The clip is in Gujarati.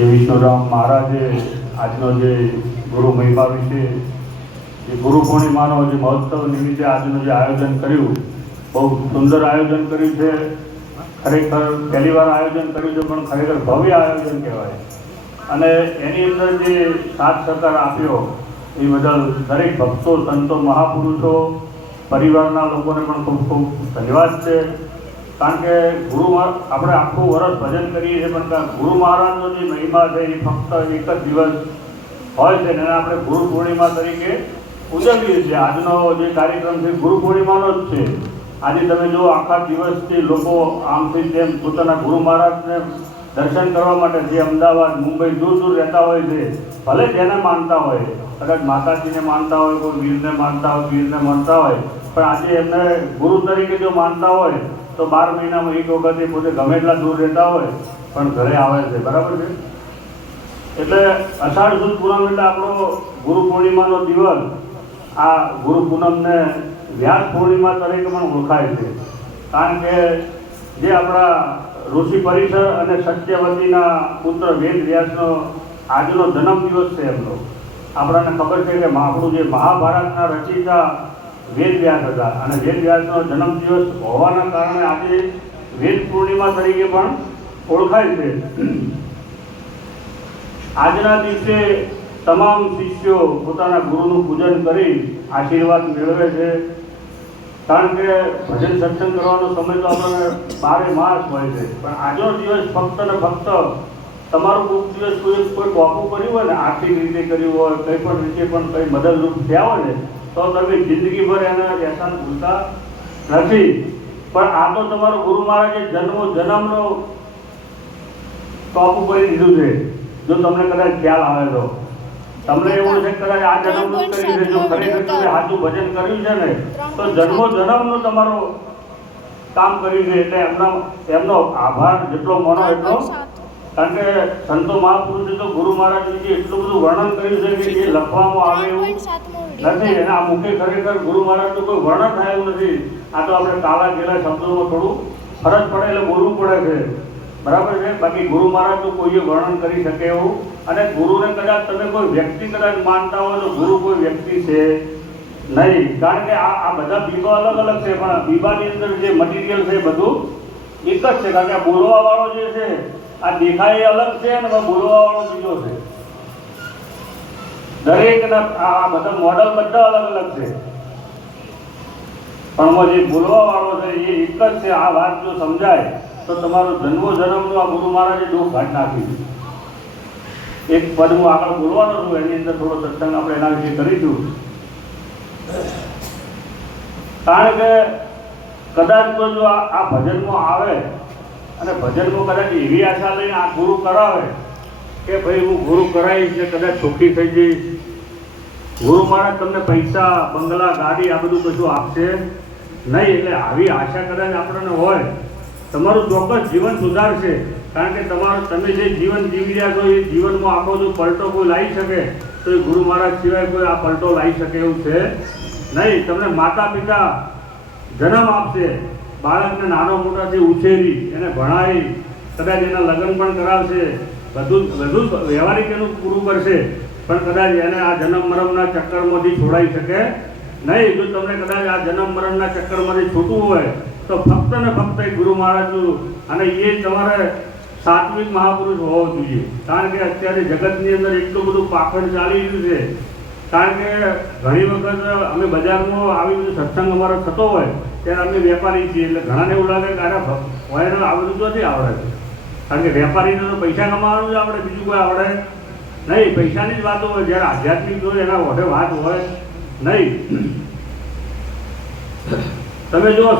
જે વિષ્ણુરામ મહારાજે આજનો જે ગુરુ મહિમા વિશે જે ગુરુ પૂર્ણિમાનો જે મહોત્સવ નિમિત્તે આજનું જે આયોજન કર્યું, બહુ સુંદર આયોજન કર્યું છે. ખરેખર પહેલી વાર આયોજન કર્યું છે, પણ ખરેખર ભવ્ય આયોજન કહેવાય. અને એની અંદર જે સાથ સહકાર આપ્યો એ બદલ દરેક ભક્તો, સંતો, મહાપુરુષો, પરિવારના લોકોને પણ ખૂબ ખૂબ ધન્યવાદ છે. કારણ કે આપણે આખું વર્ષ ભજન કરીએ છીએ, પણ ગુરુ મહારાજનો જે મહિમા છે એ ફક્ત એક જ દિવસ હોય છે, અને આપણે ગુરુ પૂર્ણિમા તરીકે ઉજવીએ છીએ. આજનો જે કાર્યક્રમ છે ગુરુ પૂર્ણિમાનો જ છે. આજે તમે જો આખા દિવસથી લોકો આમથી તેમ પોતાના ગુરુ મહારાજને દર્શન કરવા માટે જે અમદાવાદ, મુંબઈ દૂર દૂર રહેતા હોય છે, ભલે જેને માનતા હોય, કદાચ માતાજીને માનતા હોય, કોઈ વીરને માનતા હોય, પીરને માનતા હોય, પણ આજે એમને ગુરુ તરીકે જો માનતા હોય તો 12 મહિનામાં એક વખત એ પોતે ગમે એટલા દૂર રહેતા હોય પણ ઘરે આવે છે. બરાબર છે. એટલે અષાઢ સુદ પૂનમ એટલે આપણો ગુરુ પૂર્ણિમાનો દિવસ આ ગુરુ પૂનમને વ્યાસ પૂર્ણિમા તરીકે પણ ઓળખાય છે. કારણ કે જે આપણા ઋષિ પરિસર અને સત્યવતીના પુત્ર વેદ વ્યાસનો આજનો જન્મદિવસ છે. એમનો આપણને ખબર છે કે આપણું જે મહાભારતના રચયિતા વેદ વ્યાસ હતા, અને વેદ વ્યાસનો જન્મદિવસ હોવાના કારણે આજે વેદ પૂર્ણિમા તરીકે પણ ઓળખાય છે. આજના દિવસે તમામ શિષ્યો પોતાના ગુરુનું પૂજન કરી આશીર્વાદ મેળવે છે. કારણ કે ભજન સત્સંગ કરવાનો સમય તો આપણને 12 માસ હોય છે, પણ આજનો દિવસ ફક્ત ને ફક્ત તમારું કોઈક દિવસ કોઈ ટોપું કર્યું હોય ને, આર્થિક રીતે કર્યું હોય, કંઈ પણ રીતે પણ કંઈ મદદરૂપ થયા હોય ને, તો તમે જિંદગીભર એના એહસાન ભૂલતા નથી. પણ આ તો તમારો ગુરુ મહારાજે જન્મનો ટોપું કરી દીધું છે. જો તમને કદાચ ખ્યાલ આવે તો તમને એવું છે કદાચ આ જન્મનું કરી છે, જો ખરેખર તમે સાચું ભજન કર્યું છે ને, તો જન્મનું તમારો કામ કર્યું છે. એટલે એમનો આભાર જેટલો માનો એટલો. કારણ કે સંતો મહાપુરુષે તો ગુરુ મહારાજ વિશે એટલું બધું વર્ણન કર્યું છે કે જે લખવામાં આવે એવું નથી. અને આ મુખે ખરેખર ગુરુ મહારાજનું કોઈ વર્ણન થાય એવું નથી. આ તો આપણે કાલા ગેલા શબ્દોમાં થોડું ફરજ પડે એટલે બોલવું પડે છે. બરાબર છે. બાકી ગુરુ મહારાજનું કોઈએ વર્ણન કરી શકે એવું. અને ગુરુને કદાચ તમે કોઈ વ્યક્તિ કદાચ માનતા હોય તો ગુરુ કોઈ વ્યક્તિ છે નહીં. કારણ કે આ બધા બીબા અલગ અલગ છે, પણ બીબાની અંદર જે મટીરિયલ છે બધું એક જ છે. કારણ કે આ બોલવા વાળો જે છે, આ દેખાય અલગ છે અને બોલવા વાળો બીજો છે. દરેકના આ બધા મોડલ બધા અલગ અલગ છે, પણ જે બોલવા વાળો છે એ એક જ છે. આ વાત જો સમજાય તો તમારો જન્મનું આ ગુરુ મહારાજે દુઃખ ઘાટ નાખ્યું. એક પદ હું આગળ બોલવાનો છું, એની અંદર થોડો સત્સંગ આપણે એના વિશે કરીશું. કારણ કે કદાચ તો જો આ ભજનમાં આવે અને ભજનમાં કદાચ એવી આશા લઈને આ ગુરુ કરાવે કે ભાઈ હું ગુરુ કરાવીશ ને કદાચ સુખી થઈ જઈશ. ગુરુ મહારાજ તમને પૈસા, બંગલા, ગાડી આ બધું કશું આપશે નહીં. એટલે આવી આશા કદાચ આપણને હોય, તમારું ચોક્કસ જીવન સુધારશે. કારણ કે તમે જે જીવન જીવી રહ્યા છો એ જીવનમાં આખો જો પલટો કોઈ લાવી શકે તો એ ગુરુ મહારાજ સિવાય કોઈ આ પલટો લાવી શકે એવું છે નહીં. તમને માતા પિતા જન્મ આપશે, બાળકને નાનો મોટાથી ઉછેરી એને ભણાવી, કદાચ એના લગ્ન પણ કરાવશે, બધું વ્યવહારિક એનું પૂરું કરશે, પણ કદાચ એને આ જન્મ મરણના ચક્કરમાંથી છોડાઈ શકે નહીં. જો તમને કદાચ આ જન્મ મરણના ચક્કરમાંથી છૂટવું હોય તો ફક્ત ને ફક્ત એ ગુરુ મહારાજનું, અને એ તમારે સાત્વિક મહાપુરુષ હોવો જોઈએ. કારણ કે અત્યારે જગતની અંદર એટલું બધું પાખંડ ચાલી રહ્યું છે. કારણ કે ઘણી વખત અમે બજારમાં આવી બધું સત્સંગ અમારો થતો હોય ત્યારે અમે વેપારી છીએ, એટલે ઘણાને એવું લાગે કે અરે હોય આ બધું તો નથી આવડે. કારણ કે વેપારીને તો પૈસા કમાવાનું જ આવડે, બીજું કોઈ આવડે નહીં. પૈસાની જ વાતો હોય. જ્યારે આધ્યાત્મિક હોય એના વડે વાત હોય નહીં. તમે જો